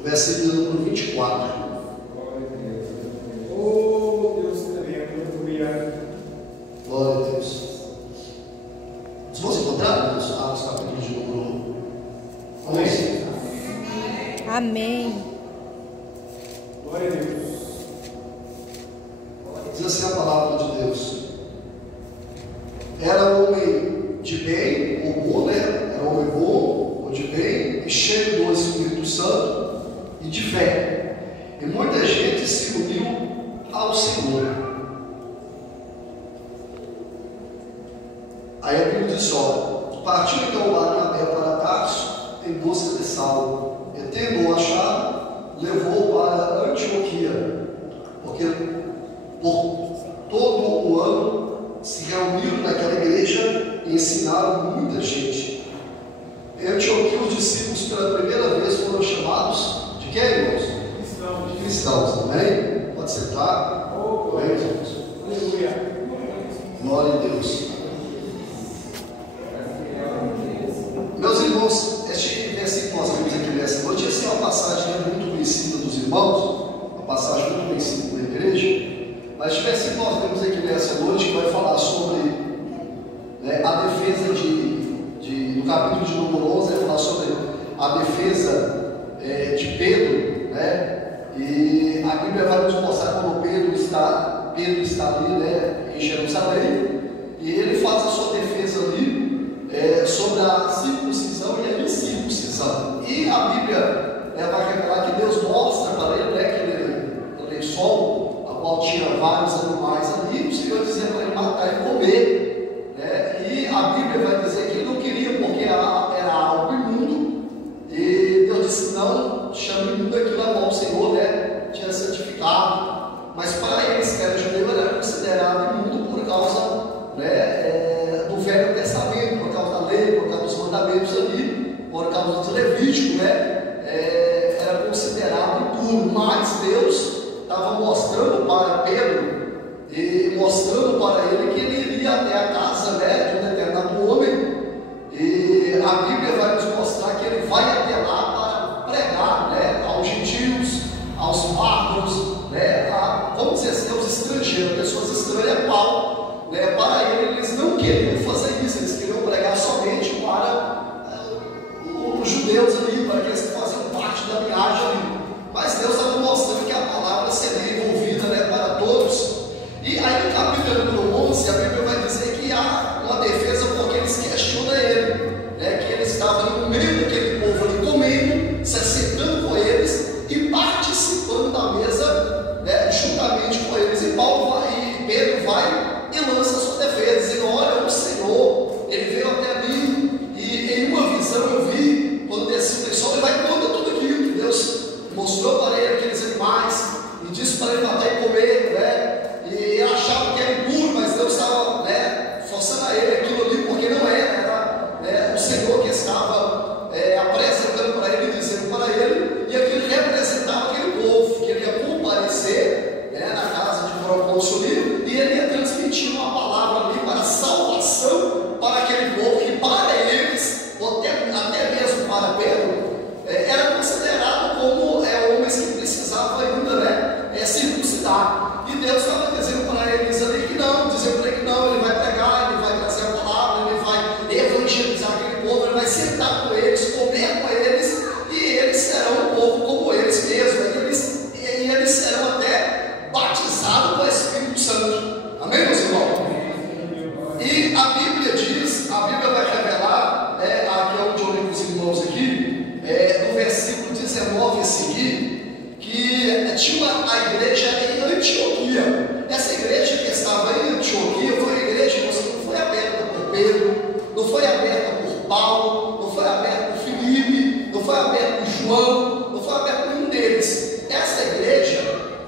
o versículo número 24. Oh, Deus tremendo, Glória a Deus. Os irmãos encontraram os capítulos de número 11? Amém. Glória a Deus. Diz assim a palavra de Deus. Era homem de bem, ou bom, né? Era homem bom, ou de bem, e cheio do Espírito Santo e de fé. E muita gente se uniu ao Senhor. Aí a Bíblia diz: olha, partiu então Barnabé para Tarso em busca de Saulo, e tendo-o achado, levou-o para Antioquia, porque por todo o ano se reuniram naquela igreja e ensinaram muita gente. Em Antioquia, os discípulos pela primeira vez foram chamados de quem, irmãos? Cristãos. De cristãos, amém? Pode sentar. Oh, Amém, irmãos? aleluia. Glória a Deus. Meus irmãos, este versículo que nós vimos aqui nessa noite, essa é uma passagem muito conhecida dos irmãos, uma passagem muito conhecida na igreja, mas este versículo que nós vemos aqui nessa noite, que vai falar sobre, né, a defesa no capítulo de número 11, vai falar sobre a defesa de Pedro, né, e a Bíblia vai nos mostrar como Pedro está ali, né, em Jerusalém, e ele faz a sua defesa ali, sobre a circuncisão e a incircuncisão. E a Bíblia vai revelar que Deus mostra para ele, né, aquele lençol, a qual tinha vários animais ali, o Senhor dizendo para ele matar e comer, né? E a Bíblia vai dizer que ele não queria porque era algo imundo, e Deus disse: não chame imundo aquilo a qual o Senhor, né, tinha santificado, mas para eles que era judeu era considerado imundo por causa, né, do Velho Testamento, por causa da lei, por causa dos mandamentos ali, por causa do Levítico, né, era considerado impuro. Mas Deus estava mostrando para Pedro e mostrando para ele que ele iria até a casa, né, de um determinado homem, e a Bíblia vai nos mostrar que ele vai até lá para pregar, né, aos gentios, aos bárbaros, né, vamos dizer assim, aos estrangeiros, pessoas estranhas, né, para eles não queriam fazer isso, eles queriam pregar somente para os judeus ali, para aqueles que faziam parte da linhagem ali. Mas Deus estava mostrando que a palavra seria envolvida, né, para todos. E aí no capítulo número 11, a Bíblia vai dizer que há uma defesa porque eles questionam ele, né, que ele estava ali no meio daquele povo ali comendo, se assentando com eles e participando da mesa, né, juntamente com eles. E Pedro vai e lança a sua defesa, dizendo: olha, o Senhor, ele veio até mim, e em uma visão eu vi, quando desci o lençol, ele vai contar tudo aquilo que Deus mostrou para ele, aqueles animais, e disse para ele matar e comer, né, e ele achava que era impuro, mas Deus estava, né, forçando a ele aquilo ali, porque não era, né, o Senhor que estava apresentando para ele, dizendo para ele, e aquilo representava aquele povo, que ele ia comparecer, né, na casa de procônsul, e ele ia transmitir uma palavra ali para salvação para aquele povo, que para eles, ou até mesmo para Pedro, era considerado como homens que precisavam ainda, né, circuncidar. E Deus estava dizendo para eles ali que não, dizendo para ele que não, ele vai pregar, ele vai trazer a palavra, ele vai evangelizar aquele povo, ele vai sentar com eles, comer com eles, e eles serão um povo como eles mesmos, e eles serão até batizados com o Espírito Santo. Amém, meus irmãos? E a Bíblia diz, a Bíblia vai revelar, aqui é onde eu li com os irmãos aqui, no versículo 19 a seguir, que tinha a igreja em Antioquia. Essa igreja que estava em Antioquia foi a igreja que não foi aberta por Pedro, não foi aberta por Paulo, não foi aberta por Filipe, não foi aberta por João, não foi aberta por nenhum deles. Essa igreja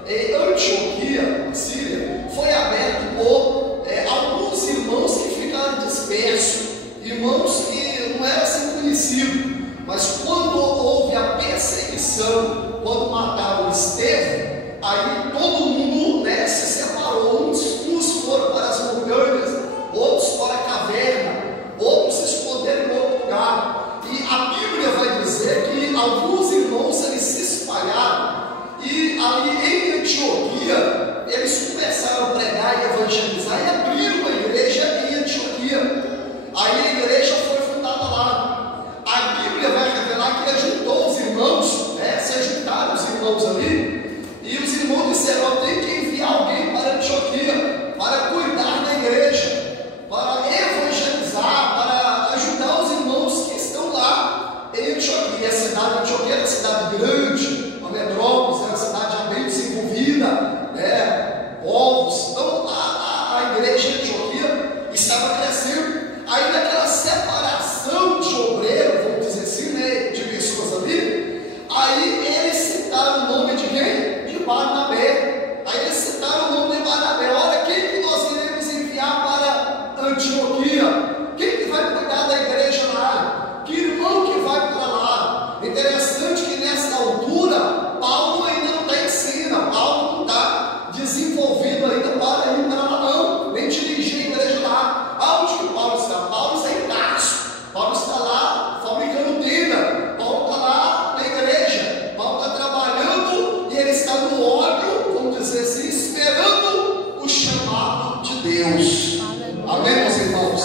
em Antioquia, Síria, foi aberta por alguns irmãos que ficaram dispersos, irmãos que não eram assim conhecidos, mas quando houve a perseguição, quando mataram Estevão, aí irmãos ali, e os irmãos disseram: ó, tem que enviar alguém para Antioquia, para cuidar da igreja, para evangelizar, para ajudar os irmãos que estão lá em Antioquia. A cidade de Antioquia era uma cidade grande, uma metrópole, era uma cidade já bem desenvolvida, né? Povos. Então a igreja de Antioquia estava crescendo. Aí naquela separação de obreiro, vamos dizer assim, né, de pessoas ali, aí eles citaram o nome de quem? De Barnabé. Aí eles citaram o nome de Barnabé. Olha, quem que nós iremos enviar para Antioquia? Quem que vai cuidar da igreja lá? Que irmão que vai para lá? Interessante que nessa altura, Paulo ainda não está em cena, Paulo não está desenvolvido ainda para ir para lá não, nem dirigir a igreja lá. Aonde que Paulo está? Paulo está em Tarso. Paulo está lá fabricando tenda. Paulo está lá na igreja. Paulo está trabalhando e ele está no óleo, vamos dizer assim, esperando o chamado de Deus. Amém, meus irmãos?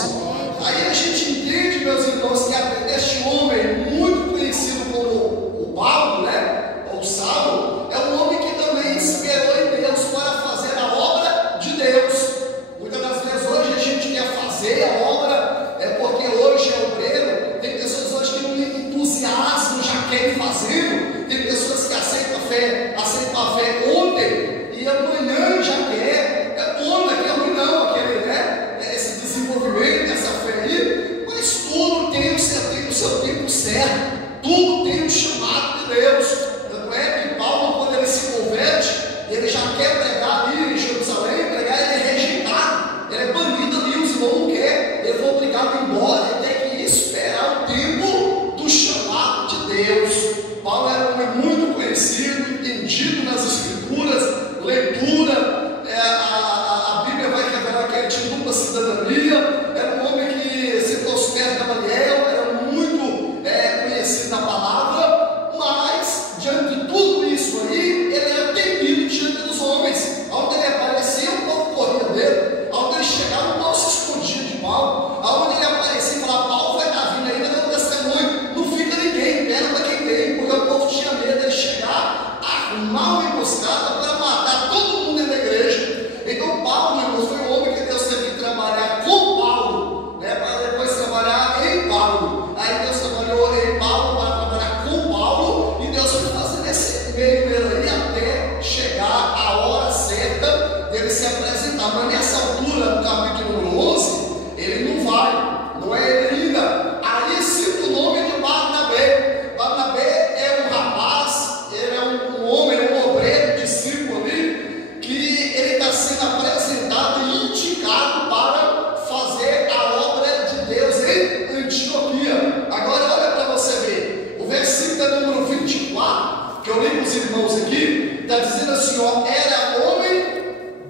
Aí a gente entende, meus irmãos, que este homem muito conhecido como o Paulo, né? Ou Saulo, é um homem que também esperou em Deus para fazer a obra de Deus. Muitas das vezes hoje a gente quer fazer a obra, porque hoje é obreiro. Tem pessoas hoje que não entusiasmo, já querem fazer. Tem pessoas que aceitam a fé ontem e amanhã já quer. É bom, não é ruim não, aquele, né? Esse desenvolvimento, essa fé aí. Mas tudo tem o seu tempo certo. Tudo tem um chamado de Deus. Não é que Paulo, quando ele se converte, ele já quer pregar ali em Jerusalém, pregar, ele é rejeitado, ele é banido ali, os irmãos não querem, ele foi obrigado a ir embora, ele tem que esperar o tempo do chamado de Deus. Paulo era um homem muito conhecido, entendido nas escrituras, leitura, a Bíblia vai revelar que ele tinha dupla cidadania, era um homem que sentou aos pés de Gamaliel, era muito conhecido na palavra, mas diante de tudo isso aí, ele era temido diante dos homens. Onde ele aparecia, o povo corria dele. Onde ele chegava, o povo se escondia de Paulo. Onde ele aparecia e falava: Paulo vai estar vindo aí, vai dar um testemunho. Não fica ninguém, pena para quem tem, porque o povo tinha medo de ele chegar, arrumar uma emboscada para matar todo mundo dentro da igreja. Então Paulo, irmãos, foi um homem que Deus teve que trabalhar com Paulo, né, para depois trabalhar em Paulo. Aí Deus trabalhou em Paulo para trabalhar com Paulo, e Deus foi fazendo esse meio aí até chegar a hora certa dele se apresentar. Mas nessa altura, no capítulo número 11, ele não vai, não é ele ainda. Aí cita o nome de Barnabé. Barnabé é um rapaz, ele é um homem, um obreiro, discípulo ali, que ele está sendo apresentado e indicado para fazer a obra de Deus em Antioquia. Agora olha para você ver, o versículo número 24, que eu li para os irmãos aqui, está dizendo assim: ó, era homem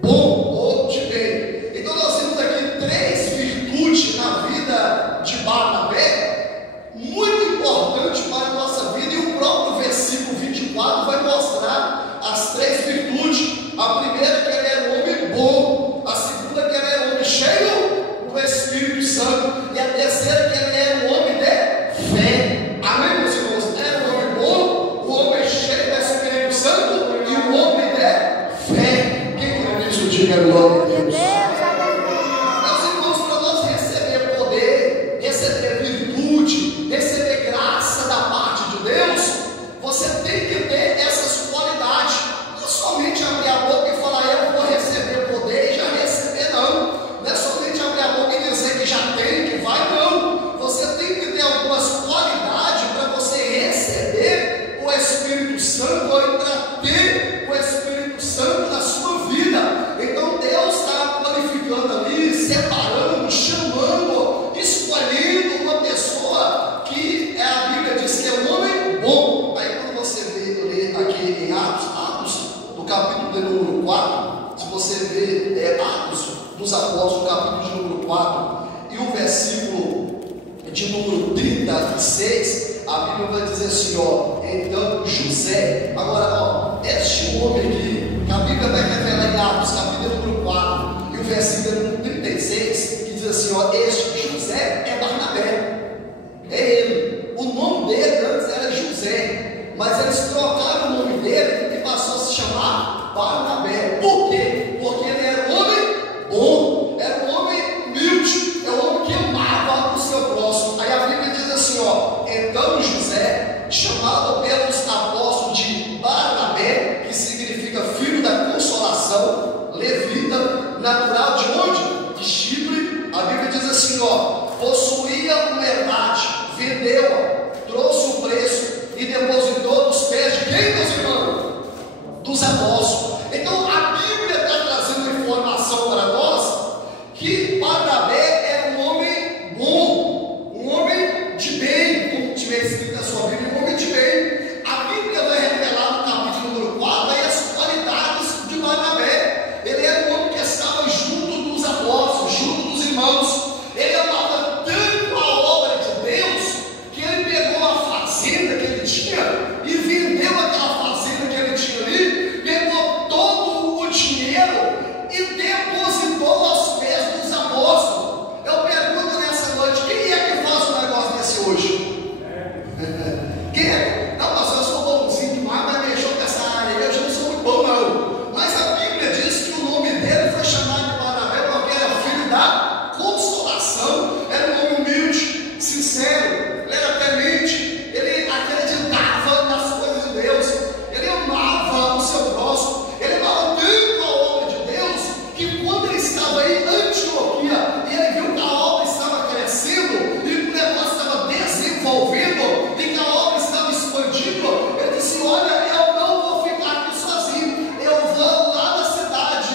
bom ou de bem. Então nós temos aqui três virtudes na vida de Barnabé, muito importante para a nossa vida, e o próprio versículo 24 vai mostrar as três virtudes. A primeira, que ele era um homem bom. A segunda, que ele era um homem cheio do Espírito Santo. E a terceira, que ele era um homem de fé. Amém, meus irmãos? Era um homem bom, um homem cheio do Espírito Santo e um homem de fé. Quem crê nisso, diga glória a Deus. Meus irmãos, para nós receber poder, receber virtude, receber graça da parte de Deus, você tem que ter essas qualidades. Não somente abrir a boca e falar: eu vou receber poder e já receber, não. Não é somente abrir a boca e dizer que já tem, que vai, não. Você tem que ter algumas qualidades para você receber o Espírito Santo, ou para ter o Espírito Santo na sua vida. Então Deus está qualificando ali, separando, chamando, escolhendo uma pessoa que a Bíblia diz que é um homem bom. Aí quando você lê aqui em Atos, no capítulo de número 4, se você vê Atos dos Apóstolos, capítulo de número 4, e o versículo de número 36, a Bíblia vai dizer assim: ó, então José. Agora, ó, este homem aqui, que a Bíblia vai revelar em Atos, capítulo número 4, e o versículo número 36, que diz assim: ó, este José é Barnabé, é ele. O nome dele antes era José, mas eles trocaram o nome nome dele e passou a se chamar Barnabé. Por quê? Porque ele era um homem bom, era um homem humilde, é um homem que amava o seu próximo. Aí a Bíblia diz assim, ó: então José, chamado pelos apóstolos de Barnabé, que significa filho da consolação, levita, natural de onde? De Chipre. A Bíblia diz assim, ó: possuía uma herdade, vendeu-a, trouxe o preço e depositou nos pés de quem, meus irmãos? Dos apóstolos. Então a Bíblia está trazendo informação para nós que Barnabé era um homem bom, um homem de bem, como tiver escrito na sua Bíblia, um homem de bem. A Bíblia vai revelar no capítulo número 4 aí as qualidades de Barnabé. Ele era um homem que estava junto dos apóstolos, junto dos irmãos. Ele amava tanto a obra de Deus que ele pegou a fazenda que ele tinha e vendeu aquela fazenda que ele tinha ali, pegou todo o dinheiro e depositou aos pés dos apóstolos. Eu pergunto nessa noite: quem é que faz um negócio desse hoje? Quem é? Não, pastor, eu sou bonzinho demais, mas mexeu com essa área, eu já não sou muito bom, não. Mas a Bíblia diz que o nome dele foi chamado de Barnabé porque era filho da consolação, era um homem humilde, sincero, ele era temente, ele acreditava nas coisas de Deus, ele amava o seu próximo, ele amava tanto a obra de Deus, que quando ele estava em Antioquia e ele viu que a obra estava crescendo e que o negócio estava desenvolvendo e que a obra estava expandindo, ele disse: olha, eu não vou ficar aqui sozinho, eu vou lá na cidade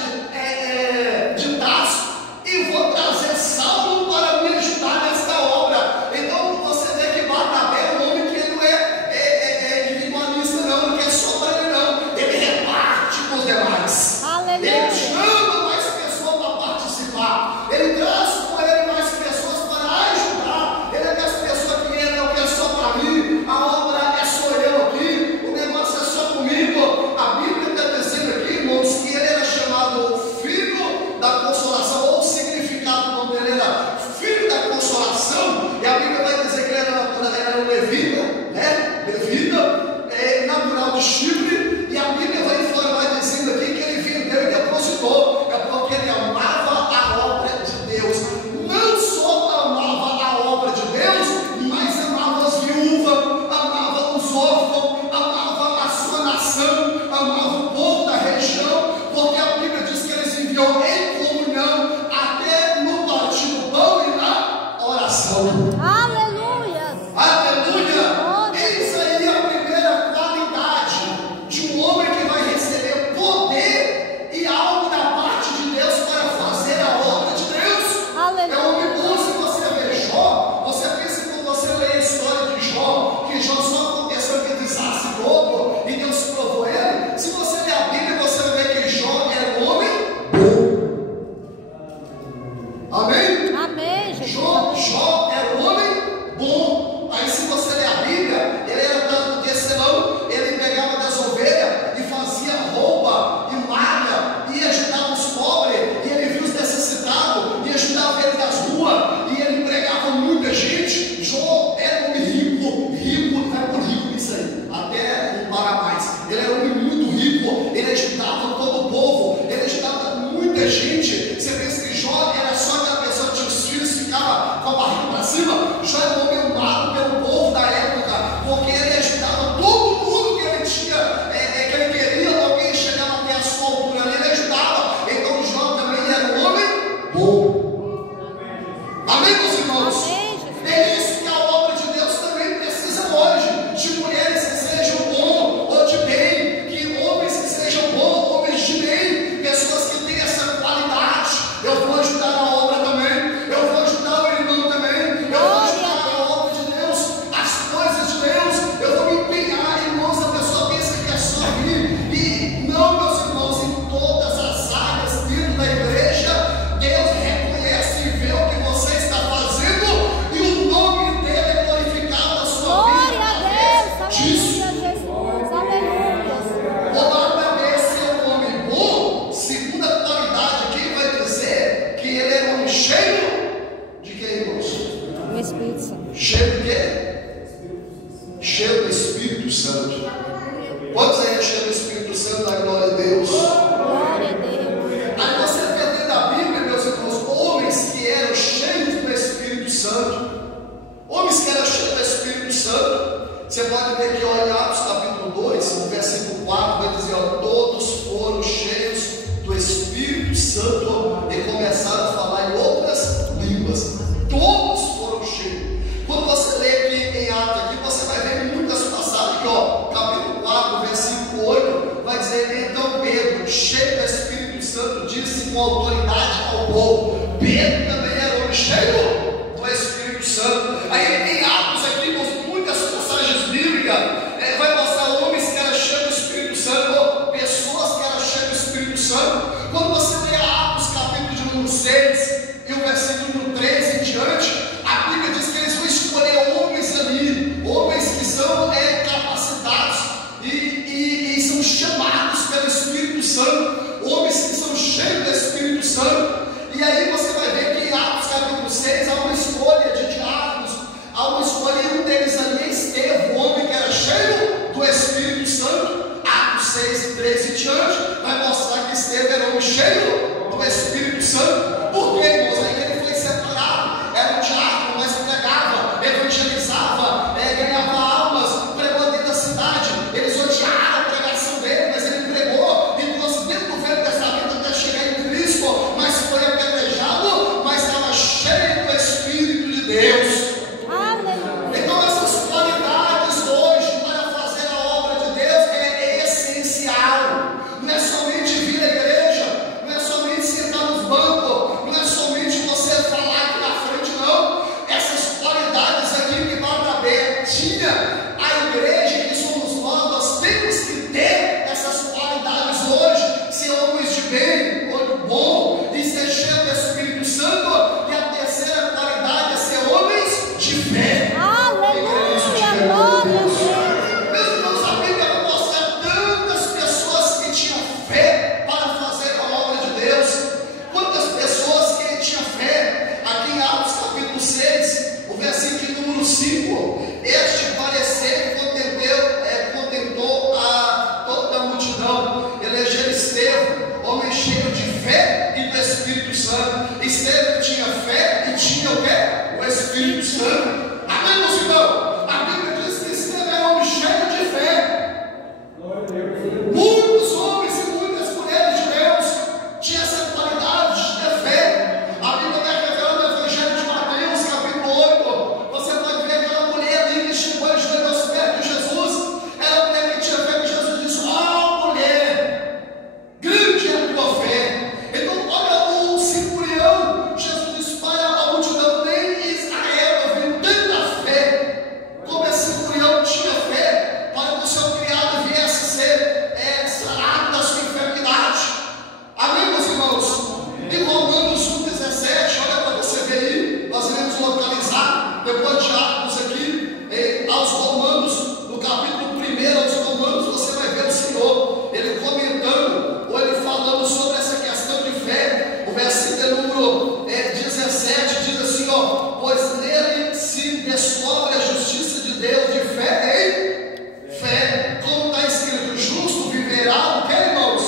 de Tarso e vou trazer Saulo para me ajudar nesta obra. Então você vê que Barnabé é um homem que não é individualista, não, não quer só para ele, não, ele reparte com os demais. Aleluia. Ele chama mais pessoas para participar, ele traz com ele mais pessoas para ajudar. Ele é das pessoas que não quer só para mim, a obra é só eu aqui, o negócio é só comigo. A Bíblia está dizendo aqui, irmãos, que ele era chamado filho da consolação, ou o significado do nome dele era filho da consolação, e a Bíblia vai dizer que ele era um levita, né? Levita, natural de Chipre, e a Bíblia vai informar dizendo aqui que ele vendeu e depositou, é porque ele amava a obra de Deus. Não só amava a obra de Deus, mas amava as viúvas, amava os órfãos, amava a sua nação, amava o povo da região, porque a Bíblia diz que ele se enviou em comunhão até no partir do pão e na oração. Aleluia. Aleluia! Eis aí a primeira qualidade de um homem que vai receber poder e algo da parte de Deus para fazer a obra de Deus. Aleluia. É um homem bom. Se você vê Jó, você pensa que quando você lê a história de Jó, que Jó só aconteceu aquele desastre todo e Deus provou ele. Se você ler a Bíblia, você vai ver que Jó era um homem bom. Amém? Amém, Jesus. Jó era um homem bom. Aí se você ler a Bíblia, ele era tanto tecelão, ele pegava das ovelhas e fazia roupa e malha e ajudava os pobres, e ele viu os necessitados e ajudava ele das ruas, e ele empregava muita gente. Jó era um homem rico, vai por rico nisso aí, até não paga mais. Ele era um homem muito rico, ele ajudava todo o povo, ele ajudava muita gente. Você pensa que Jó era só aquela pessoa que tinha os filhos e ficava com a barriga para cima? Jó era um homem amado pelo povo da época, porque ele ajudava todo mundo que ele tinha, que ele queria. Alguém chegava até a sua altura ali, ele ajudava. Então Jó também era um homem bom. Amém, meus irmãos? Amém, Jesus. É isso que a obra de Deus também precisa hoje, de mulheres que sejam bom ou de bem, que homens que sejam bons, homens de bem, pessoas que têm essa qualidade. Eu vou ajudar a obra também, eu vou ajudar o irmão também, eu vou ajudar a obra de Deus, as coisas de Deus, eu vou me empenhar. Irmãos, a pessoa pensa que é só vir, e não, meus irmãos, em todas as áreas dentro da igreja, Deus reconhece e vê o que você está fazendo, e o nome dele é glorificado na sua vida. Glória a Deus. através disso. Aleluia, Jesus. Aleluia. O Barnabé ser um homem bom, segunda qualidade aqui vai dizer que ele é um homem cheio de quê, irmãos? O Espírito Santo. Cheio de quê? Cheio do Espírito Santo. Quantos aí é cheio com autoridade ao povo. Pedro também era homem cheio do Espírito Santo. Aí em Atos aqui, muitas passagens bíblicas, vai mostrar homens que eram cheios do Espírito Santo, ou pessoas que eram cheias do Espírito Santo. Quando você lê Atos capítulo de número 6 e o versículo número 3 em diante, a Bíblia diz que eles vão escolher homens ali, homens que são capacitados e são chamados pelo Espírito Santo, homens que são cheios do Espírito Santo. E aí você vai ver que em Atos capítulo 6 há uma escolha de diáconos, há uma escolha, e um deles ali é Estevão, o homem que era cheio do Espírito Santo. Atos 6, 13 e diante vai mostrar que Estevão era um homem cheio do Espírito Santo. Por quê, irmãos? Aí ele foi separado, era um diácono, mas pregava, evangelizava, ganhava almas, pregou dentro da cidade. Eles odiaram a pregação dele, mas ele pregou e trouxe dentro do Velho Testamento até chegar em Cristo, mas foi apedrejado, mas estava cheio do Espírito de Deus. Então essas qualidades hoje para fazer a obra de Deus é essencial. Não é somente vir à igreja, não é somente sentar nos bancos, não é somente você falar aqui na frente, não. Essas qualidades aqui que Barnabé tinha, a igreja que somos nós temos que ter essas qualidades hoje, ser homens de bem, olho bom e ser cheio do Espírito Santo. E a terceira qualidade é ser homens de fé. Meus irmãos, a Bíblia vai mostrar tantas pessoas que tinham fé para fazer a obra de Deus. Quantas pessoas que tinham fé? Aqui em Atos capítulo 6, o versículo número 5, este parecer contentou a toda a multidão. Elegeram Estevão, homem cheio de fé e do Espírito Santo. Estevão tinha fé e tinha o quê? O Espírito Santo. Amém, meus irmãos? A Bíblia diz que Estevão era um homem cheio de fé. Muitos homens e muitas mulheres de Deus tinham essa qualidade de ter fé. A Bíblia vai revelando no Evangelho de Mateus, capítulo 8. Você pode ver aquela mulher ali que chegou e joelhou aos pés de Jesus. Era a mulher que tinha fé, que Jesus disse: ó mulher, grande é a tua fé. Então, olha o centurião. Jesus disse para a multidão: nem em Israel viu tanta fé como esse centurião tinha fé para que o seu criado viesse ser sarado da sua enfermidade. Amém, meus irmãos? Em Romanos 1,17, olha para você ver aí, nós iremos localizar depois de Atos aqui, aos Romanos, no capítulo 1 aos Romanos, você vai ver o Senhor, ele comentando, ou ele falando sobre essa questão de fé. O versículo número 17 diz assim, ó: pois nele se descobre a justiça de Deus de fé em fé, como está escrito: justo viverá o que, irmãos?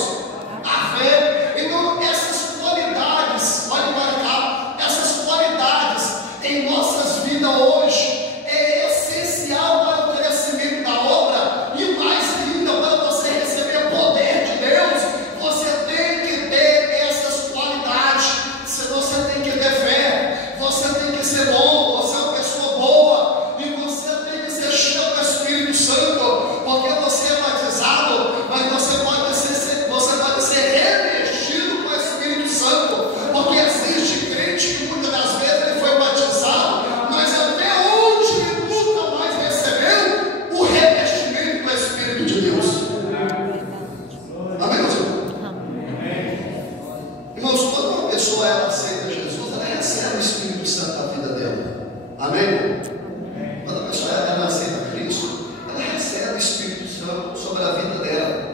A fé. Então essas qualidades, olhe para cá, essas qualidades em nossas vidas hoje é essencial para o crescimento da obra, e mais ainda para você receber o poder de Deus. Você tem que ter essas qualidades. Você tem que ter fé, você tem que ser bom, você é uma pessoa boa, e você tem que ser cheio do Espírito Santo, porque você é batizado, mas você pode ser revestido com o Espírito Santo, porque existe crente que muitas das vezes ele foi batizado, mas até hoje ele nunca mais recebeu o revestimento do Espírito de Deus. Amém, meus irmãos? Irmãos, quando uma pessoa ela aceita Jesus, ela recebe o Espírito Santo na vida dela. Amém? Quando a pessoa ela aceita Cristo, ela recebe o Espírito Santo sobre a vida dela.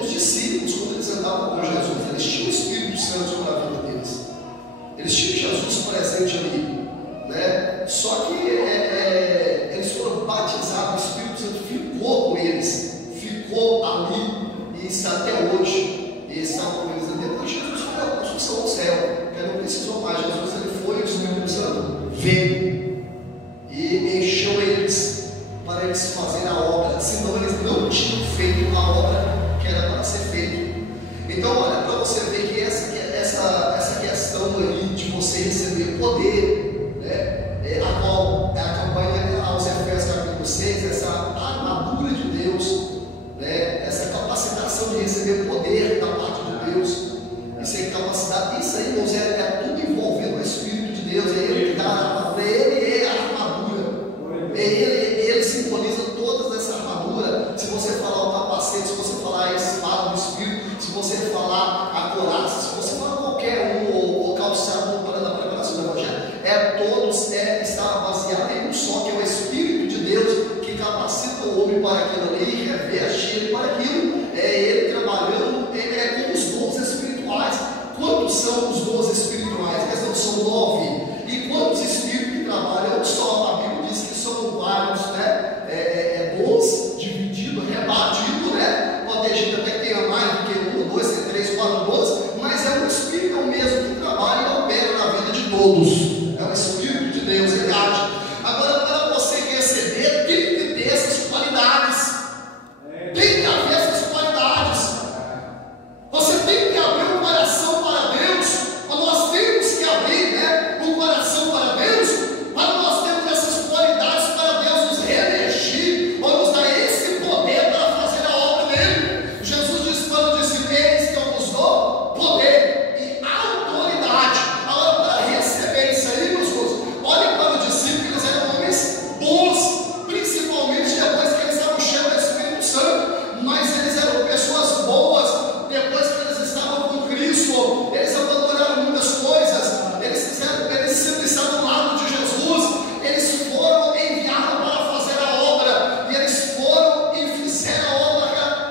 Os discípulos, quando eles andavam com Jesus, eles tinham o Espírito Santo sobre a vida deles. Eles tinham Jesus presente ali, né? Só que eles foram batizados, o Espírito Santo ficou com eles, ficou ali e está até hoje. E está com eles. Depois Jesus foi a construção do céu, que não precisou mais. Jesus ele foi, o Espírito Santo veio e encheu eles para eles fazerem a obra, senão eles não tinham feito a obra que era para ser feita. Então olha para você ver que essa questão aí de você receber poder, né, a qual é a campanha aos Efésios capítulo 6, essa armadura de Deus, né, essa capacitação de receber poder da parte de Deus, todos. É o Espírito de Deus, ele age. Agora, para você receber, tem que ter essas qualidades. Tem que haver essas qualidades. Você tem que abrir o coração para Deus. Nós temos que abrir, né, o coração para Deus, para nós termos essas qualidades para Deus nos reelegir, ou nos dar esse poder para fazer a obra dele. Jesus disse, quando disse, eis que eu vos dou poder e autoridade. Agora, para receber isso aí, meus irmãos, olha para os discípulos, eles eram homens bons, principalmente depois que eles estavam cheios do Espírito Santo, mas eles eram pessoas boas, depois que eles estavam com Cristo, eles abandonaram muitas coisas, eles sempre estavam ao lado de Jesus, eles foram enviados para fazer a obra, e eles foram e fizeram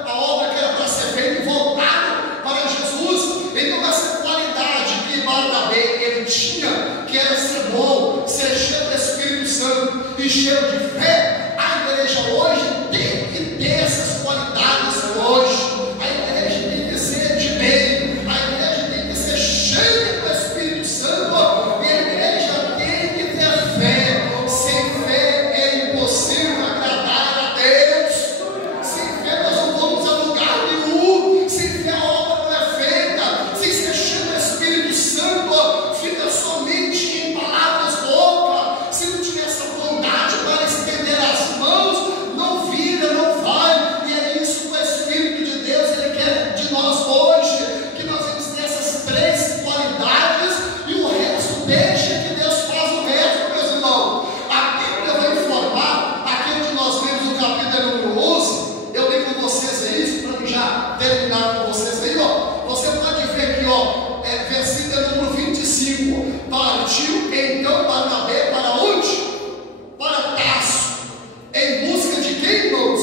a obra que era para ser feita e voltaram para Jesus. Então essa qualidade que Barnabé ele tinha, que era ser bom, ser cheio do Espírito Santo e cheio de fé, a igreja hoje tem que ter essas qualidades hoje. A igreja tem que ser de bem, a igreja tem que ser cheia do Espírito Santo, e a igreja tem que ter fé. Sem fé é impossível agradar a Deus. Sem fé nós não vamos a lugar nenhum. Sem fé a obra não é feita. Sem ser cheio do Espírito Santo, fica somente em palavras bocas. Se não tiver essa bondade para estender as mãos, não vira, não vai. E é isso que o Espírito de Deus ele quer de nós hoje, que nós vamos ter essas três qualidades, e o resto deixa que Deus faz o resto, meus irmãos. A Bíblia vai informar, aqui onde nós vemos no capítulo número 11, eu dei com vocês aí, isso para já terminar com vocês aí, ó. Você pode ver aqui, ó, versículo número 25, partiu então Barnabé para onde? Para Tarso, em busca de quem, irmãos?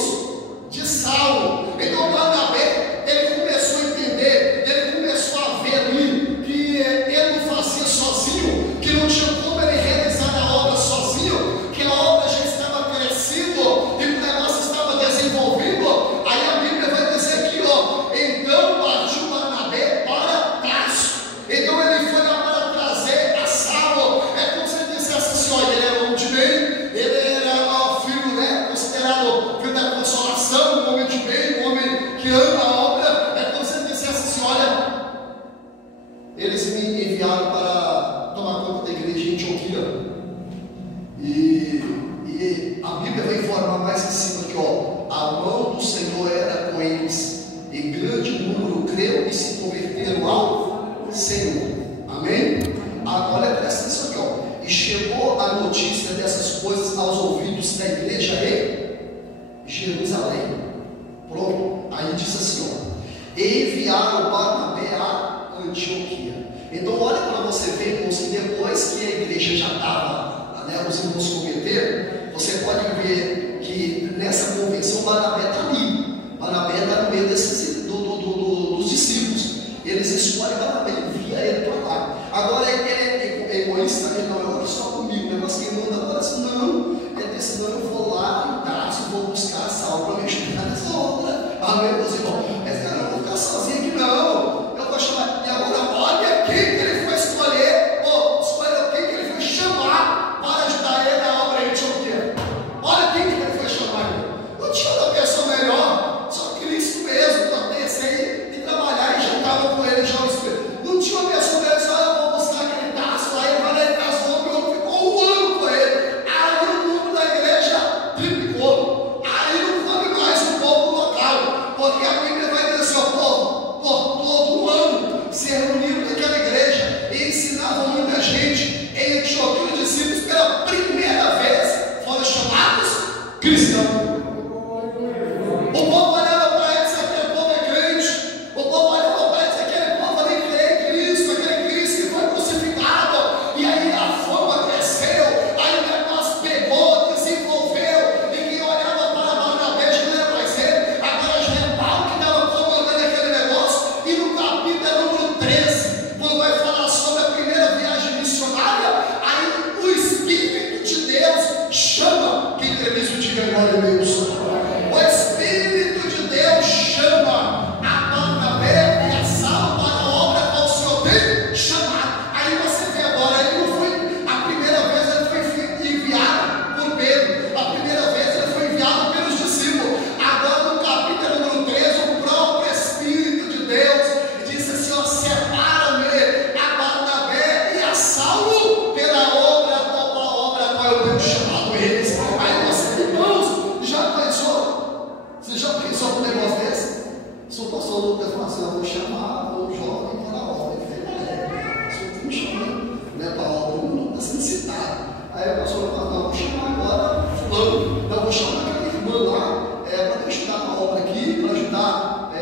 De Saulo. Então Barnabé, ele começou a entender, ele começou a ver ali que ele não fazia sozinho, que não tinha como ele realizar a obra sozinho, que a obra já estava crescendo e o negócio estava desenvolvendo. Aí a Bíblia vai dizer aqui, ó, então partiu Barnabé para Tarso. Então ele foi lá para trazer a Saulo. É como se ele dissesse assim, olha, ele era homem de bem, ele era filho, né, considerado filho da consolação, um homem de bem, um homem que ama a obra. É como se ele dissesse assim, olha, eles me enviaram para tomar conta da igreja em Antioquia. E a Bíblia vai informar mais em cima aqui, ó, a mão do Senhor era com eles, e grande número creu e se converteram ao Senhor. Amém? Agora presta atenção aqui, ó. E chegou a notícia dessas coisas aos ouvidos da igreja em Jerusalém. Pronto. Aí diz assim, ó, e enviaram Barnabé a Antioquia. Então olha para você ver, irmãos, que depois que a igreja já estava, né, os irmãos se converteram, você pode ver que nessa convenção Barnabé está ali. Barnabé está no meio dos discípulos. Eles escolhem Barnabé, envia ele para lá. Agora ele é egoísta, ele não é olha só comigo, o negócio que manda agora assim, não. Ele disse, não, eu vou lá em Tarso, vou buscar a Saulo para me ajudar nessa obra. Amém, meus irmãos? Mas cara, eu não vou ficar sozinho aqui, não. Eu vou chamar. E agora, olha quem que ele foi escolher, ou escolheu quem que ele foi chamar para ajudar ele na obra em Antioquia. Olha quem que ele foi chamar. Não tinha outra pessoa melhor, só Cristo mesmo, para descer e trabalhar, e já estava com ele já o Espírito. Não tinha uma pessoa melhor, só eu vou buscar aquele Tarso lá, ele vai lá e traz o homem, ficou um ano com ele. Aí o número da igreja triplicou. Aí não cabe mais o povo local, porque negócio desse? Se o pastor Lucas falar assim, eu vou chamar o jovem para a obra, ele falou, o senhor está me chamando, né, para a obra, não está sendo citado. Aí o pastor falou, não, eu vou chamar agora fulano, não, eu vou chamar aquela irmã lá, para ajudar na obra aqui, para ajudar a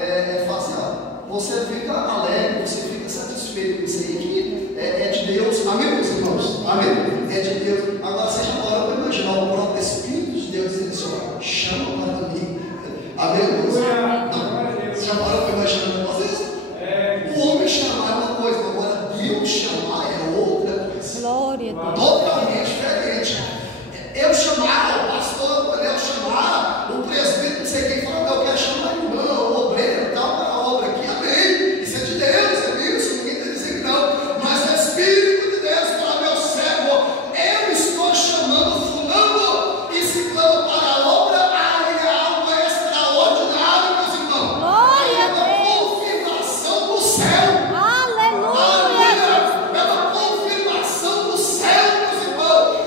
fazer ela. Você fica alegre, você fica satisfeito com isso aí, que é de Deus, amém, meus irmãos? Amém? É de Deus. Agora você já parou para imaginar o próprio Espírito de Deus dizendo assim, chama para mim, amém, meus irmãos? Você já parou para imaginar um negócio desse? O homem chamar é uma coisa, agora Deus chamar é outra coisa. Glória a Deus. Totalmente diferente. Eu chamar o pastor, eu chamar o presbítero, não sei quem, fala, eu quero chamar a irmã, o obreiro e tal, para a obra aqui, amém. Isso é de Deus, é isso, ninguém está dizendo que não. Mas o Espírito de Deus fala, meu servo, eu estou chamando fulano e ciclano para a obra, aí é algo extraordinário, meus irmãos. Glória a É Deus. uma confirmação do céu. Aleluia. É uma confirmação do céu, meus irmãos.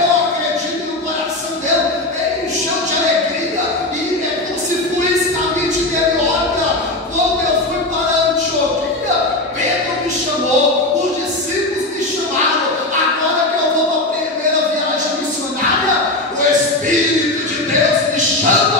Eu acredito no coração dele, ele encheu de alegria, e é como se fluísse na mente dele. Olha, quando eu fui para Antioquia, Pedro me chamou, os discípulos me chamaram, agora que eu vou para a primeira viagem missionária, o Espírito de Deus me chama.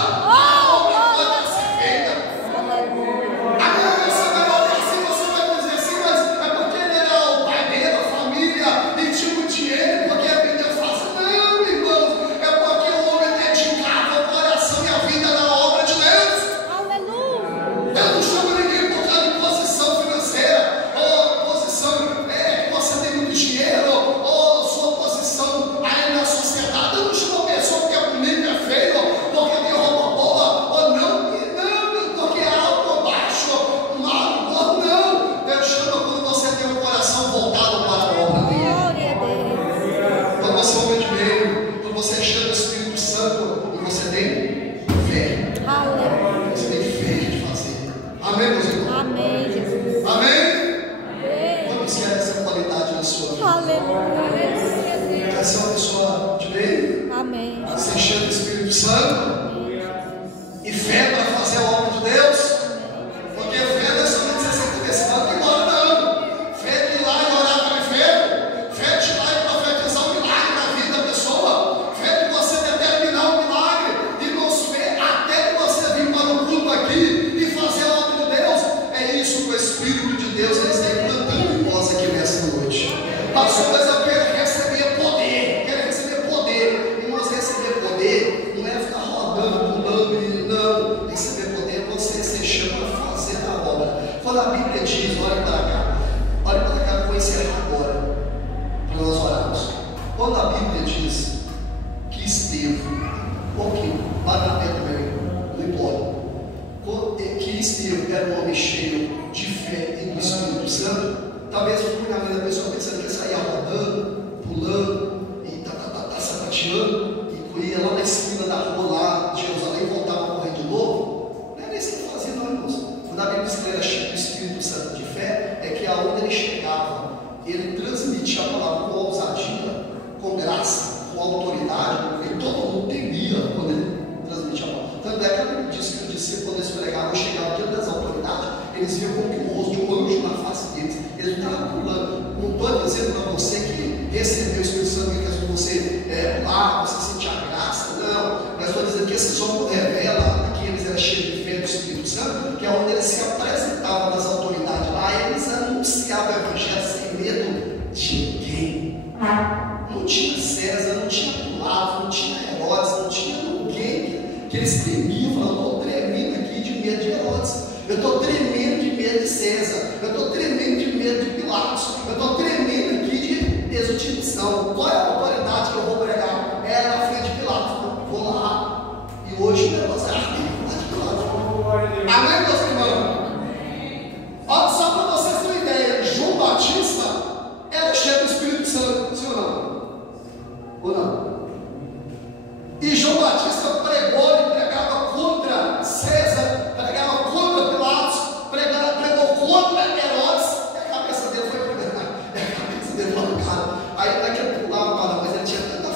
Aí ele quer pular, mas ele tinha tanta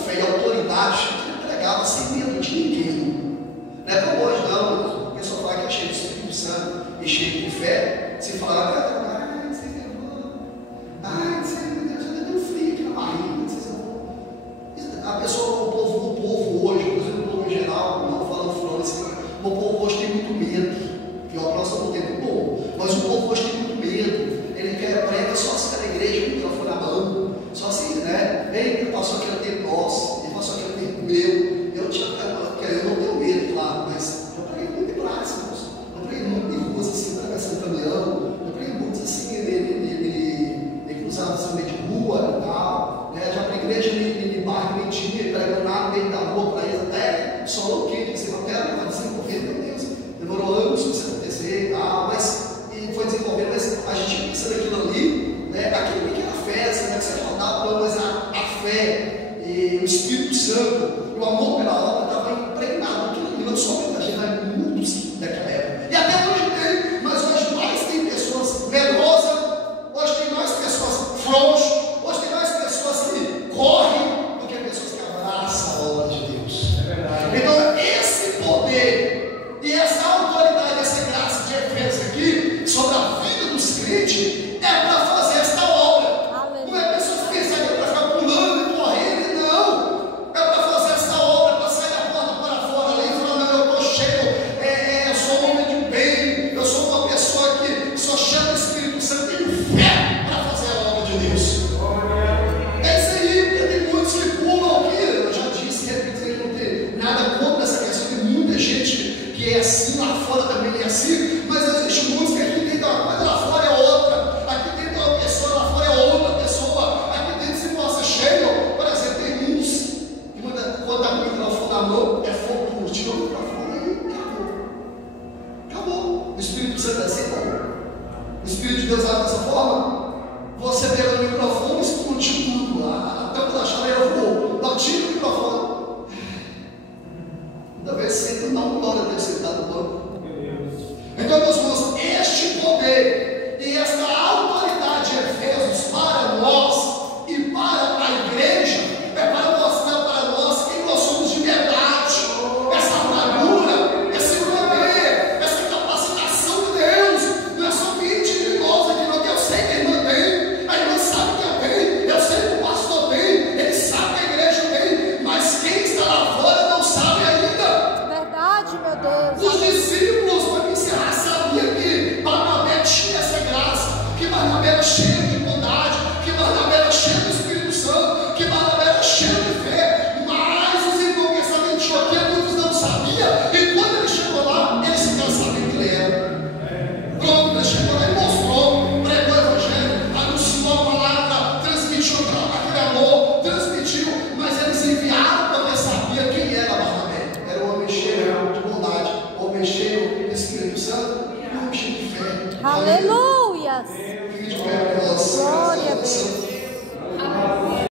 Você fala, ai, não sei o que eu vou. Ai, não sei, meu Deus, já deu frio aqui na barriga, não sei se eu vou. A pessoa, o povo hoje, inclusive o povo em geral, não falando Flores, o povo hoje tem muito medo. E o próximo não tem muito bom. Mas o povo hoje tem muito medo. Ele quer prega só se na igreja com o microfone na mão. Só assim, né? Ei, o pastor quer ter nós, o pastor quer ter meu. Eu não tenho medo, claro, mas eu preguei muito em praça, eu preguei muito em ruas assim, atravessando caminhão, eu preguei muito assim, ele cruzava assim, no meio de rua e tal, né? Já para a igreja, em bairro, mentira, pregando lá no meio da rua, para eles até solo quente, assim, até ela desenvolvendo, meu Deus, demorou anos para isso acontecer e tal, mas foi desenvolvendo, mas a gente pensando aquilo ali, né? Aquilo que era fé, assim, né? Que você falava, mas a fé e o Espírito Santo, o amor pela obra estava impregnado naquilo ali, não somente da gente, mas muitos daquela época. E até hoje tem, mas hoje mais tem pessoas medrosas, hoje tem mais pessoas frouxas, hoje tem mais pessoas que correm do que pessoas que abraçam a obra de Deus. É verdade. Então, esse poder e essa autoridade, essa graça de Efésios aqui, sobre a vida dos crentes, é para fazer esta obra. Não é pessoas pensarem que é para ficar pulando e correndo, não. É para fazer esta obra, para sair da porta para fora ali e falar, não, eu estou cheio, eu sou um homem de bem, eu sou uma pessoa que sou cheia do Espírito Santo, tenho fé para fazer a obra de Deus. É isso aí, porque tem muitos que pulam aqui, eu já disse, que não tem nada contra essa questão, tem muita gente que é assim, lá fora também é assim, mas existe muitos que aqui tem uma coisa, lá fora é outra, aqui tem uma pessoa, lá fora é outra pessoa, aqui dentro se mostra cheio, por exemplo, tem uns que quando está com o microfone na mão, é fogo por tirou o microfone e acabou. O Espírito Santo é assim, não? O Espírito de Deus age dessa forma? Você pega o microfone e explodiu tudo, a tampa da chaleira voou, não, tira o microfone. Ainda vez senta, dá uma glória a Deus sentado no banco. Então, meus irmãos, este poder e esta autoridade de Efésios para nós e para a igreja é para mostrar para nós quem nós somos de verdade. Essa armadura, esse poder, essa capacitação de Deus, não é somente de nós aqui, não, que eu sei que a irmã tem, a irmã sabe que eu tenho, eu sei que o pastor tem, ele sabe que a igreja tem, mas quem está lá fora não sabe ainda. Verdade, meu Deus. Os discípulos, para encerrar, sabiam que Barnabé tinha essa graça, que Barnabé era cheio de bondade, que Barnabé era cheio do Espírito Santo, que Barnabé era cheio de fé, mas os irmãos que estavam em Antioquia, muitos não sabiam, e quando ele chegou lá, eles ficaram sabendo que ele era. Pronto, ele chegou lá e mostrou, pregou o evangelho, anunciou a palavra, transmitiu aquele amor, transmitiu, mas eles enviaram porque sabiam quem era Barnabé. Era um homem cheio de bondade, um homem cheio do Espírito Santo, um homem cheio de fé. Aleluia. Fique de pé, nós. Glória a Deus.